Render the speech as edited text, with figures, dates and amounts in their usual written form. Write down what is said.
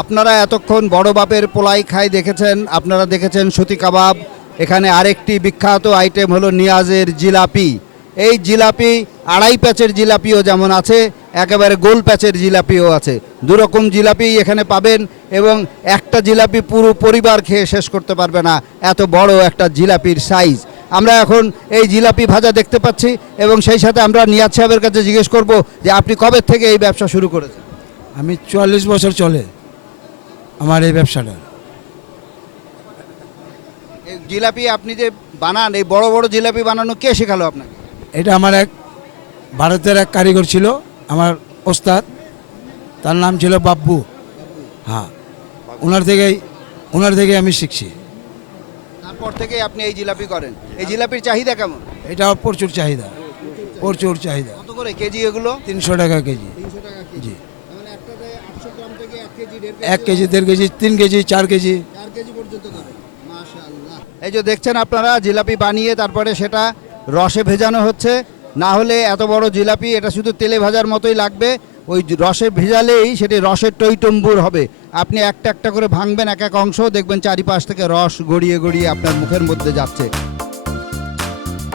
আপনারা এতক্ষণ বড় বাপের পোলাই খাই দেখেছেন, আপনারা দেখেছেন সুতি কাবাব। এখানে আরেকটি বিখ্যাত আইটেম হলো নিয়াজের জিলাপি। এই জিলাপি আড়াই প্যাচের জিলাপিও যেমন আছে, একেবারে গোল প্যাচের জিলাপিও আছে। দুরকম জিলাপি এখানে পাবেন এবং একটা জিলাপি পুরো পরিবার খেয়ে শেষ করতে পারবে না, এত বড় একটা জিলাপির সাইজ। আমরা এখন এই জিলাপি ভাজা দেখতে পাচ্ছি এবং সেই সাথে আমরা নিয়াজ সাহেবের কাছে জিজ্ঞেস করব যে আপনি কবে থেকে এই ব্যবসা শুরু করেছেন? আমি ৪৪ বছর চলে আমার এই ব্যবসাটা। এই জিলাপি আপনি যে বানান, এই বড় বড় জিলাপি বানানো কে শেখালো আপনাকে? এটা আমার এক ভারতের এক কারিগর ছিল, আমার ওস্তাদ, তার নাম ছিল বাব্বু। হ্যাঁ, ওনার থেকেই আমি শিখছি। তারপর থেকে আপনি এই জিলাপি করেন। এই জিলাপির চাহিদা কেমন? এটা প্রচুর চাহিদা, প্রচুর চাহিদা। কত করে কেজি এগুলো? ৩০০ টাকা কেজি। 300 টাকা কেজি। জি, মানে একটাতে 800 গ্রাম থেকে 1 KG 1 KG, 1.5 KG, 3 KG, 4 KG. 4 KG পর্যন্ত করে। মাশাআল্লাহ। এই যে দেখছেন আপনারা, জিলাপি বানিয়ে তারপরে সেটা রসে ভেজানো হচ্ছে। না হলে এত বড় জিলাপি এটা শুধু তেলে ভাজার মতোই লাগবে। ওই রসে ভেজালেই সেটি রসের টইটম্বুর হবে। আপনি একটা একটা করে ভাঙবেন এক এক অংশ, দেখবেন চারিপাশ থেকে রস গড়িয়ে গড়িয়ে আপনার মুখের মধ্যে যাচ্ছে।